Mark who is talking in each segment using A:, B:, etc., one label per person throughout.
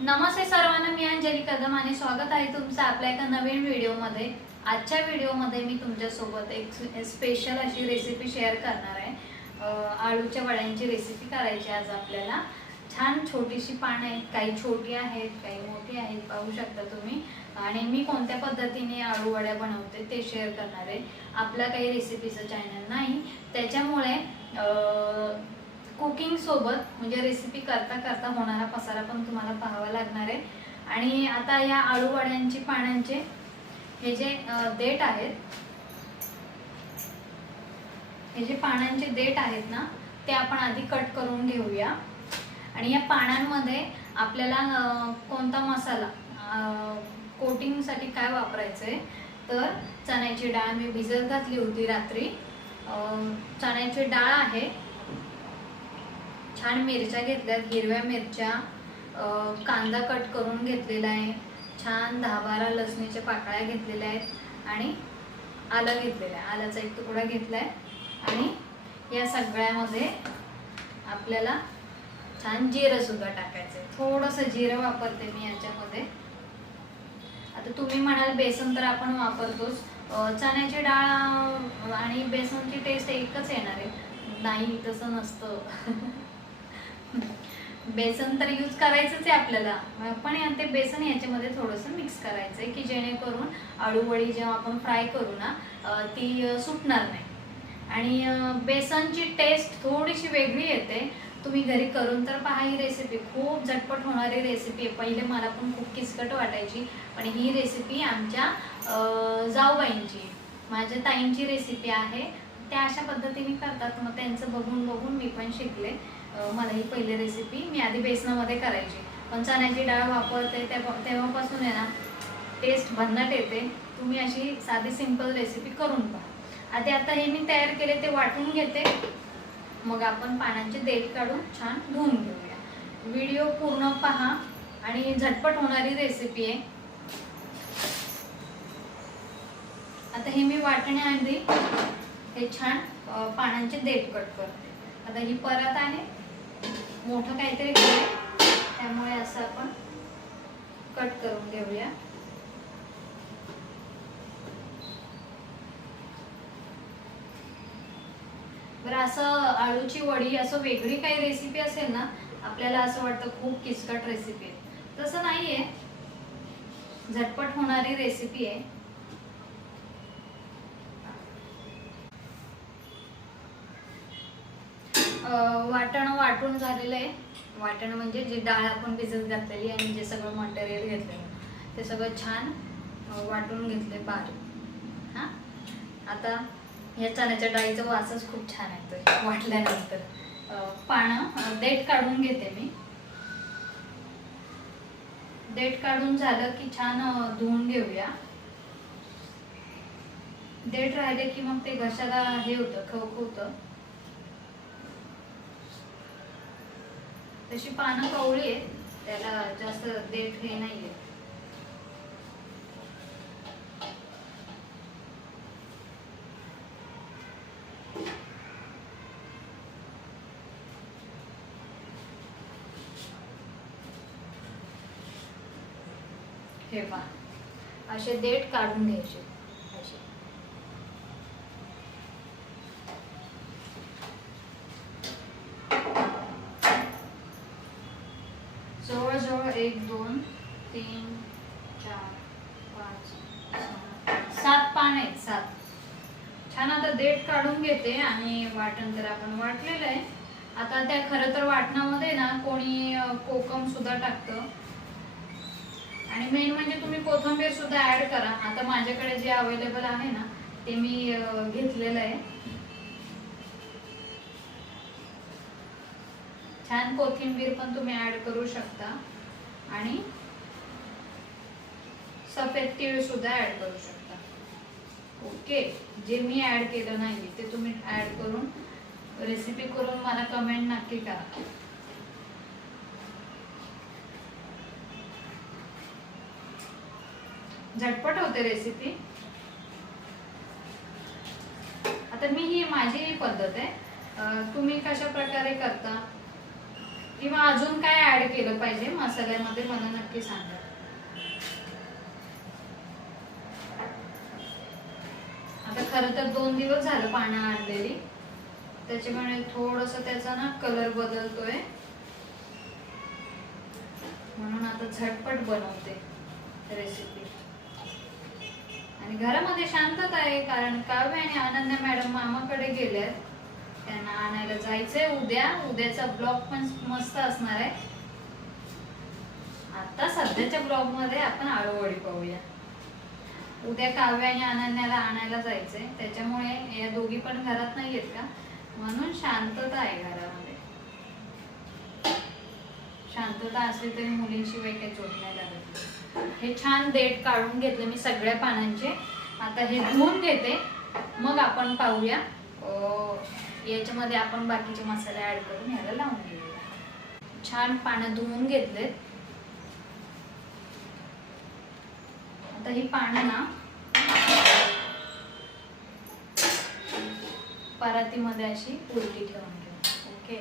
A: नमस्ते सर्वांना मी अंजली कदम आणि स्वागत आहे तुमचं आपल्या एका नवीन व्हिडिओमध्ये. आजच्या व्हिडिओमध्ये मी तुमच्यासोबत एक स्पेशल अशी रेसिपी शेअर करणार आहे. आळूच्या वड्यांची रेसिपी करायची आज आपल्याला. छान छोटीशी पानं आहेत काही छोटी आहेत काही मोठी आहेत पाहू शकता तुम्ही. आणि मी कोणत्या पद्धतीने आळू वड्या बनवते ते शेअर करणार आहे. आपला काही रेसिपीचं चॅनल नाही. त्याच्यामुळे कुकिंग सोबत म्हणजे रेसिपी करता करता होणारा पसारा पण तुम्हाला पाहावा लागणार आहे. आणि आता या आळू वड्यांची पानांचे हे जे देठ आहेत हे जे पानांचे देठ आहेत ना ते आपण आधी कट करून घेऊया. आणि या पानांमध्ये आपल्याला कोणता मसाला कोटिंगसाठी काय वापरायचं आहे तर चण्याची डाळ मी भिजत घातली होती रात्री. चण्याची डाळ आहे छान मिरच्या घेतल्यात हिरव्या मिरच्या कांदा कट करून घेतलेला आहे छान दहा बारा लसणीच्या पाकळ्या घेतलेल्या आहेत आणि आलं घेतलेलं आहे. आल्याचा एक तुकडा घेतला आहे आणि या सगळ्यामध्ये आपल्याला छान जिरं सुद्धा टाकायचं आहे थोडंसं जिरं वापरते मी याच्यामध्ये. आता तुम्ही म्हणाल बेसन तर आपण वापरतोच. चण्याची डाळ आणि बेसनची टेस्ट एकच येणार आहे. नाही तसं नसतं. बेसन तर यूज करायचंच आहे आपल्याला. पण या- ते बेसन याच्यामध्ये थोडंसं मिक्स करायचं आहे की जेणेकरून आळूवडी जेव्हा आपण फ्राय करू ना ती सुटणार नाही. आणि बेसनची टेस्ट थोडीशी वेगळी येते. तुम्ही घरी करून तर पहा ही रेसिपी खूप झटपट होणारी रेसिपी आहे. पहिले मला पण खूप किचकट वाटायची पण ही रेसिपी आमच्या जाऊबाईंची माझ्या ताईंची रेसिपी आहे. त्या अशा पद्धतीने करतात. मग त्यांचं बघून बघून मी पण शिकले. मला ही पहिली रेसिपी मी आधी बेसनामध्ये करायची. पण चण्याची डाळ वापरते तेव्हा तेव्हापासून आहे ना टेस्ट भन्नाट येते. तुम्ही अशी साधी सिंपल रेसिपी करून पहा. आधी आता हे मी तयार केले ते वाटून घेते. मग आपण पानांचे देठ काढून छान धुवून घेऊया. व्हिडिओ पूर्ण पहा आणि झटपट होणारी रेसिपी आहे. आता हे मी वाटण्याआधी हे छान पानांचे देठ कट करते. आता ही परत आहे. मोठं काहीतरी केलंय, त्यामुळे असं आपण कट करून घेऊया. बरं असं आळूची वडी असं वेगळी काही रेसिपी असेल ना आपल्याला असं वाटतं खूप किचकट रेसिपी आहे. तसं नाहीये. झटपट होणारी रेसिपी आहे. वाटण वाटून झालेलं आहे. वाटण म्हणजे जी डाळ आपण भिजत घातलेली आणि जे सगळं मटेरियल घेतलेलं ते सगळं छान वाटून घेतले बारीक. हां? आता या चण्याच्या डाळीचा वासच खूप छान येतोय वाटल्यानंतर. पानं देठ काढून घेते मी. देठ काढून झालं की छान धुवून घेऊया. देठ राहिले की मग ते घशाला हे होतं खवखवतं. तशी पानं कवळी आहेत त्याला जास्त देठ हे नाहीये. हे पहा. असे देठ काढून घ्यायचे असे जवळजवळ एक दोन तीन चार पाच सहा, सात पान आहेत सात छान आता देठ काढून आणि वाटण तर आपण वाटलेलं आहे. आता त्या खरं तर वाटणामध्ये ना कोणी कोकम सुद्धा टाकतं. आणि मेन म्हणजे तुम्ही कोथिंबीर सुद्धा ऍड करा. आता माझ्याकडे जे अवेलेबल आहे ना ते मी घेतलेलं आहे. छान कोथिंबीर पण तुम्ही ऍड करू शकता. आणि सफेद तीळ सुद्धा ऍड करू शकता. ओके. जे मी ऍड केलं नाही ते तुम्ही ऍड करून रेसिपी करून मला कमेंट नक्की करा. झटपट होते रेसिपी आता मी ही माझी ही पद्धत आहे. तुम्ही कशा प्रकारे करता? किंवा अजून काय ऍड केलं पाहिजे? मसाल्यामध्ये मला नक्की सांगा आता खरं तर दोन दिवस झालं पानं आणलेली. त्याच्यामुळे थोडस त्याचा ना कलर बदलतोय. म्हणून आता झटपट बनवते रेसिपी आणि घरामध्ये शांतता आहे कारण काव्य आणि आनंद मॅडम मामाकडे गेल्यात त्यांना आणायला जायचंय उद्या. उद्याचा ब्लॉग पण मस्त असणार आहे. आता सध्याच्या ब्लॉगमध्ये आपण आळूवडी पाहूया. उद्या काव्य आणि अनन्याला आणायला जायचंय. त्याच्यामुळे या दोघी पण घरात नाही आहेत का? म्हणून शांतता आहे घरामध्ये. शांतता असली तरी मुलींशिवाय काही चोट नाही लागत. हे छान देठ काढून घेतले मी सगळ्या पानांचे. आता हे धुवून घेते. मग आपण पाहूया. याच्यामध्ये आपण बाकीचे मसाले ऍड करून ह्याला लावून घेऊया. छान पानं धुवून घेतलेत. आता ही पानं ना परातीमध्ये अशी उलटी ठेवून घेऊ ओके?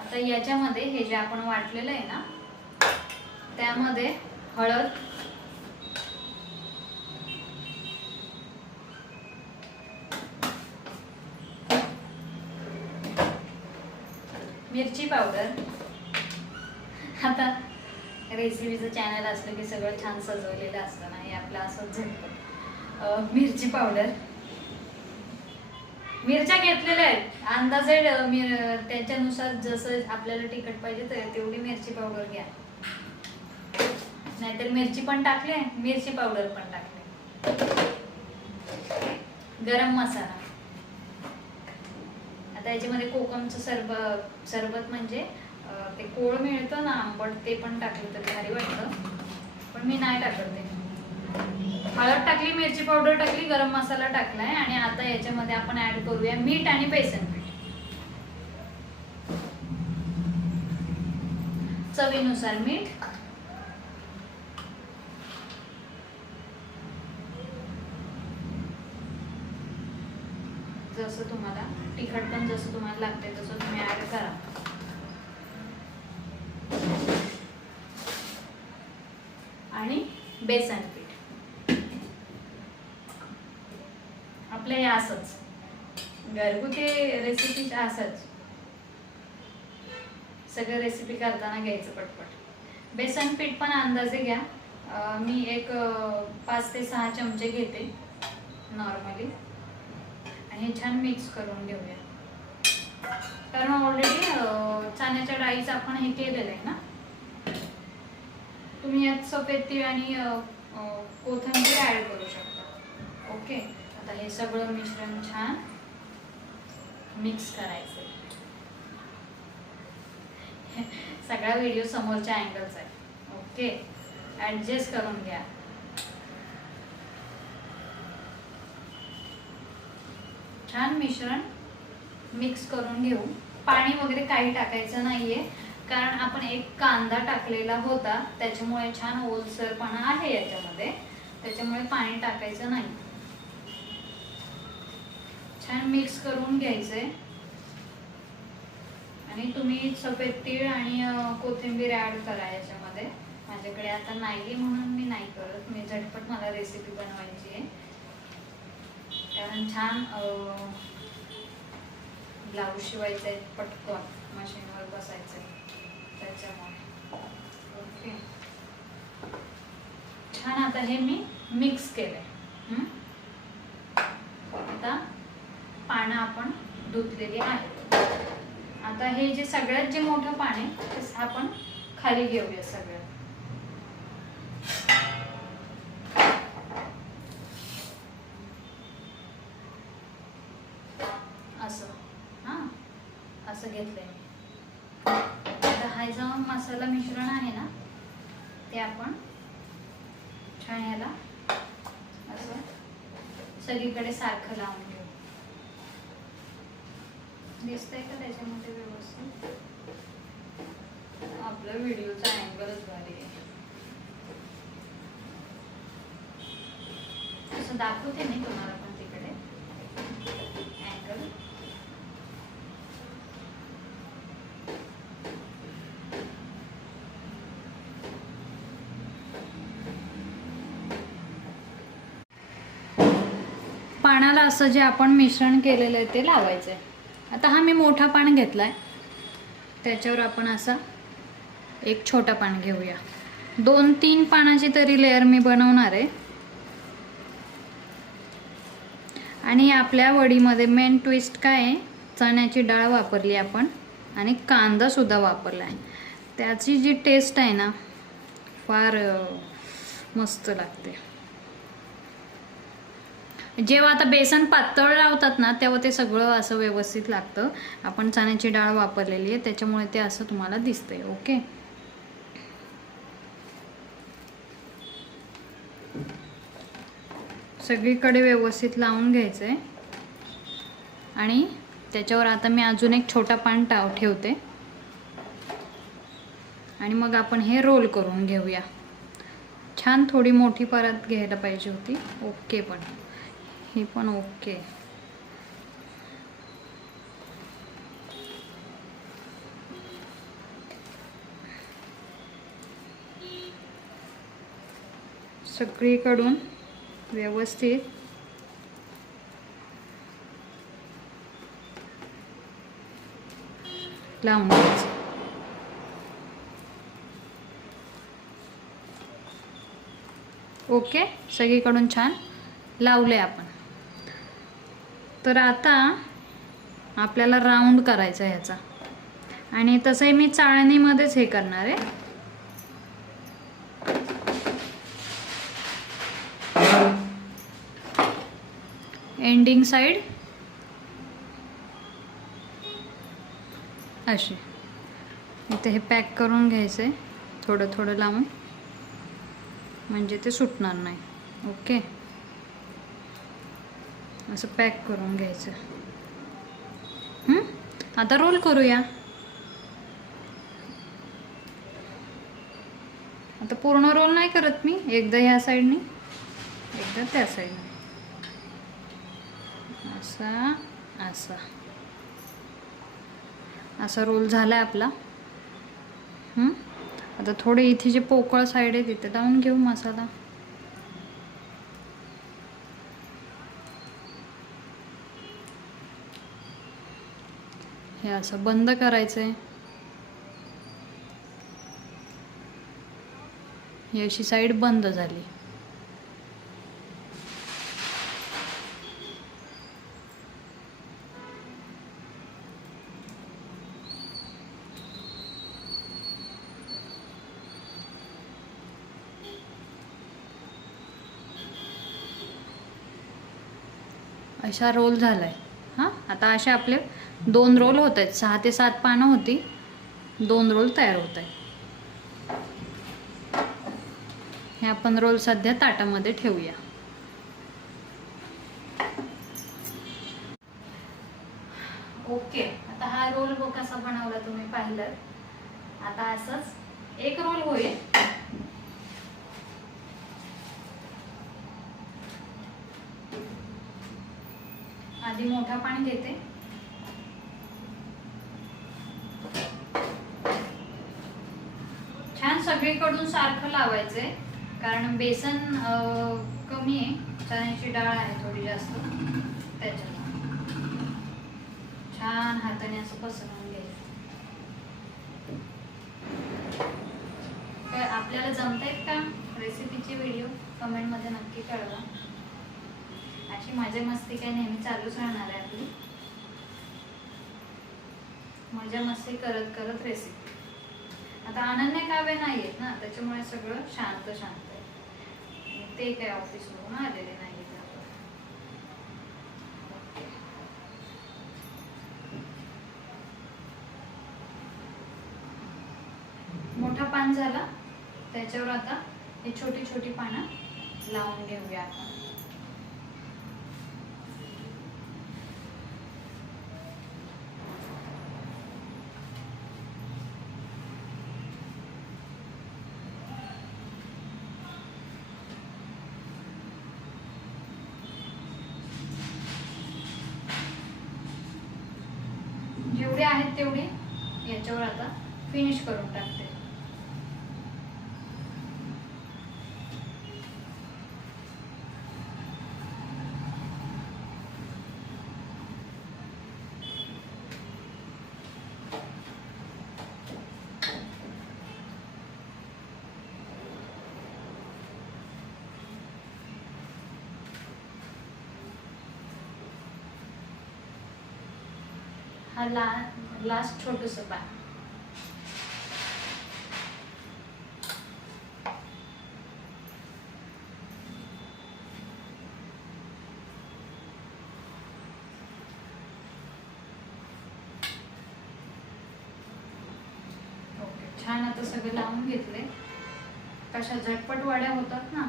A: आता याच्यामध्ये हे जे आपण वाटलेलं आहे ना त्यामध्ये हळद मिरची पावडर. आता रेसिपीचं चॅनल असलं की सगळं छान सजवलेलं असतं ना हे आपलं असंच झटपट. मिरची पावडर. मिरच्या घेतलेल्या आहेत. अंदाजे अं, मिर त्याच्यानुसार जसं आपल्याला तिखट पाहिजे तर तेवढी मिरची पावडर घ्या. नाहीतर मिरची पण टाकले मिरची पावडर पण टाकले. गरम मसाला. आता याच्यामध्ये कोकमचं सरबत सरबत म्हणजे अं, ते कोळ मिळतं ना आंबट ते पण टाकलं तर भारी वाटतं. पण मी नाही टाकत ते. हळद टाकली मिरची पावडर टाकली गरम मसाला टाकलाय आणि आता याच्यामध्ये आपण ऍड करूया मीठ आणि बेसन पीठ. चवीनुसार मीठ. जसं तुम्हाला तिखट पण जसं तुम्हाला लागते तसं तुम्ही ऍड करा. आणि बेसन पीठ आपलं हे असंच. घरगुती रेसिपी असंच. सगळं रेसिपी करताना घ्यायचं पटपट. बेसन पीठ पण अंदाजे घ्या. मी एक पाच ते सहा चमचे घेते नॉर्मली आणि हे छान मिक्स करून घेऊया. कारण ऑलरेडी चण्याच्या डाळीचं आपण हे केलेलं आहे ना? तुम्ही यात सफेद तीळ आणि कोथंबीर ॲड ऍड करू शकता. ओके आता हे सगळं मिश्रण छान मिक्स करायचं सगळा व्हिडिओ समोरच्या अँगलचा आहे. ओके ऍडजस्ट करून घ्या. छान मिश्रण मिक्स करून घेऊ. पाणी वगैरे काही टाकायचं नाहीये. कारण आपण एक कांदा टाकलेला होता त्याच्यामुळे छान ओलसरपणा आहे याच्यामध्ये. त्याच्यामुळे पाणी टाकायचं नाही. छान मिक्स करून घ्यायचं. आहे आणि तुम्ही सफेद तीळ आणि कोथिंबीर ॲड करा याच्यामध्ये. माझ्याकडे आता नाही म्हणून मी नाही करत. मी झटपट मला रेसिपी बनवायची आहे. कारण छान ब्लाऊज शिवायचं आहे पटकन मशीनवर बसायचं आहे. त्याच्यामुळे. ओके. छान आता हे मी मिक्स केलंय. आहे आता पानं आपण धुतलेली आहे. आता हे जे सगळ्यात जे मोठं पाणी ते आपण खाली घेऊया सगळं आपला व्हिडिओचा अँगलच भारी आहे. असं दाखवते मी तुम्हाला पण तिकडे. अँगल पानाला असं जे आपण मिश्रण केलेलं आहे ते लावायचं आहे आता हा मी मोठा पान घेतला आहे त्याच्यावर आपण असा एक छोटा पान घेऊया. दोन तीन पानाची तरी लेअर मी बनवणार आहे. आणि आपल्या वडीमध्ये मेन ट्विस्ट काय आहे? चण्याची डाळ वापरली आपण आणि कांदासुद्धा वापरला आहे. त्याची जी टेस्ट आहे ना फार मस्त लागते. जेव्हा आता बेसन पातळ लावतात ना तेव्हा ते सगळं असं व्यवस्थित लागतं. आपण चण्याची डाळ वापरलेली आहे त्याच्यामुळे ते असं तुम्हाला दिसतंय ओके? सगळीकडे व्यवस्थित लावून घ्यायचं आहे आणि त्याच्यावर आता मी अजून एक छोटा पान टाव ठेवते. आणि मग आपण हे रोल करून घेऊया. छान थोडी मोठी परत घ्यायला पाहिजे होती. ओके पण. हे पण ओके. सगळीकडून व्यवस्थित. लावून घ्यायचं ओके सगळीकडून छान. लावले आपण. तर आता आपल्याला राऊंड करायचा आहे ह्याचा आणि तसंही मी चाळणीमध्येच हे करणार आहे. एंडिंग साईड अशी. इथे हे पॅक करून घ्यायचं आहे थोडं थोडं लावून. म्हणजे ते सुटणार नाही. ओके असं पॅक करून घ्यायचं. आता रोल करूया. आता पूर्ण रोल नाही करत मी. एकदा ह्या साईडनी एकदा त्या साईडने. असा असा. असा रोल झाला आहे आपला आता थोडे इथे जे पोकळ साईड आहे तिथे लावून घेऊ मसाला. हे असं बंद करायचं आहे ही अशी साईड बंद झाली. अशा रोल झाला आहे हां आता अशा आपले दोन रोल होत आहेत. सहा ते सात पानं होती. दोन रोल तयार होत आहेत. हे आपण रोल सध्या ताटामध्ये ठेवूया. ओके. आता हा रोल कसा बनवला तुम्ही पाहिलं. आता असंच एक रोल होईल. आधी मोठा पान घेते छान सगळीकडून सारखं लावायचंय. कारण बेसन कमी आहे. चण्याची डाळ आहे थोडी जास्त. त्याच्यात. छान हाताने असं पसरवून घ्यायचं. तर आपल्याला जमतायत का रेसिपीचे व्हिडिओ कमेंटमध्ये नक्की कळवा. अशी मजा मस्ती काय नेहमी चालूच राहणार आहे आपली. मजा मस्ती करत करत रेसिपी आता अनन्य काव्य नाही आहेत ना त्याच्यामुळे सगळं शांत शांत आहे. ते काय ऑफिसवरून आलेले नाही मोठा पान झाला. त्याच्यावर आता हे छोटी छोटी पानं लावून घेऊया आपण. जेवढे आहेत तेवढे. याच्यावर आता फिनिश करून टाकते. हा ला लास्ट छोटस पान ओके छान आता सगळे लावून घेतले कशा झटपट वाड्या होतात ना.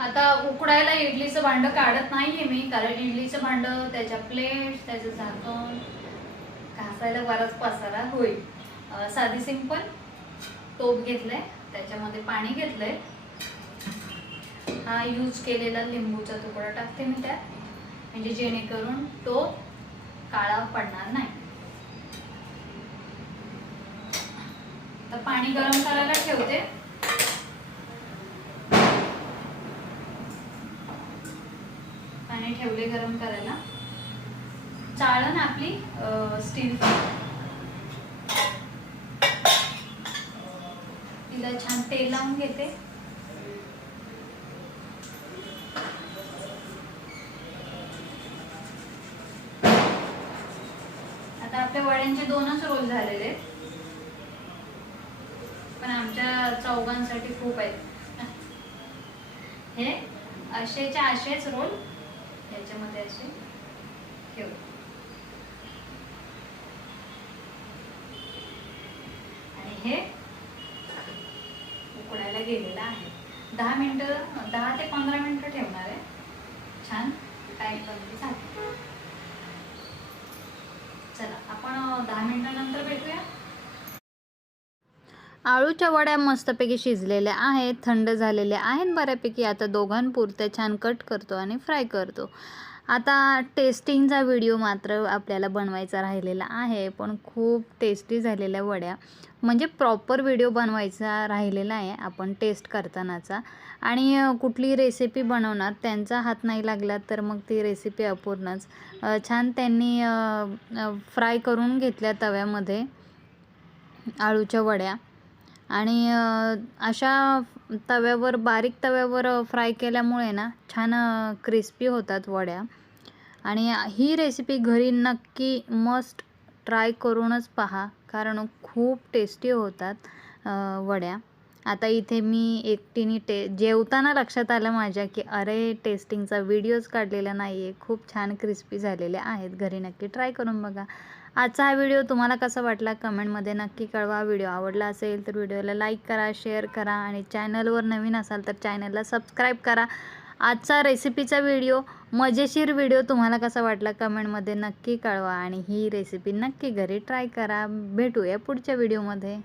A: आता उकडायला इडलीचं भांडं काढत नाहीये मी कारण इडलीचं भांडं त्याच्या प्लेट त्याचं झाकण घासायला बराच पसारा होईल. साधी सिंपल टोप घेतलाय त्याच्यामध्ये पाणी घेतलंय. हा यूज केलेला लिंबूचा तुकडा टाकते मी त्यात. म्हणजे जेणेकरून तो काळा पडणार नाही. तर पाणी गरम करायला ठेवते. पाणी ठेवले गरम करायला. चाळण आपली स्टील तिला छान तेल लावून घेते. आता आपल्या वड्यांचे दोनच रोल झालेले आहेत. पण आमच्या चौघांसाठी खूप आहेत. हे असेच्या असेच रोल. याच्यामध्ये असे ठेवू. आणि हे उकडायला गेलेलं आहे. दहा मिनटं दहा ते पंधरा मिनटं ठेवणार आहे. छान टाईम कमी झालं. चला आपण दहा मिनटानंतर भेटूया.
B: आळूच्या वड्या मस्तपैकी शिजलेल्या आहेत थंड झालेल्या आहेत बऱ्यापैकी. आता दोघांपुरते छान कट करतो आणि फ्राय करतो. आता टेस्टिंगचा व्हिडिओ मात्र आपल्याला बनवायचा राहिलेला आहे पण खूप टेस्टी झालेल्या वड्या. म्हणजे प्रॉपर व्हिडिओ बनवायचा राहिलेला आहे आपण टेस्ट करतानाचा. आणि कुठली रेसिपी बनवणार त्यांचा हात नाही लागला तर मग ती रेसिपी अपूर्णच. छान त्यांनी फ्राय करून घेतल्या तव्यामध्ये आळूच्या वड्या. आणि अशा तव्यावर बारीक तव्यावर फ्राय केल्यामुळे ना छान क्रिस्पी होतात वड्या. आणि ही रेसिपी घरी नक्की मस्ट ट्राय करूनच पहा कारण खूप टेस्टी होतात वड्या. आता इथे मी एकटीने टे जेवताना लक्षात आलं माझ्या की अरे टेस्टिंगचा व्हिडिओज काढलेला नाही आहे खूप छान क्रिस्पी झालेले आहेत. घरी नक्की ट्राय करून बघा. आजचा हा व्हिडिओ तुम्हाला कसा वाटला कमेंटमध्ये नक्की कळवा. व्हिडिओ आवडला असेल तर व्हिडिओला लाईक करा शेअर करा आणि चॅनलवर नवीन असाल तर चॅनलला सबस्क्राईब करा. आजचा रेसिपीचा व्हिडिओ मजेशीर व्हिडिओ तुम्हाला कसा वाटला कमेंटमध्ये नक्की कळवा आणि ही रेसिपी नक्की घरी ट्राय करा. भेटूया पुढच्या व्हिडिओमध्ये.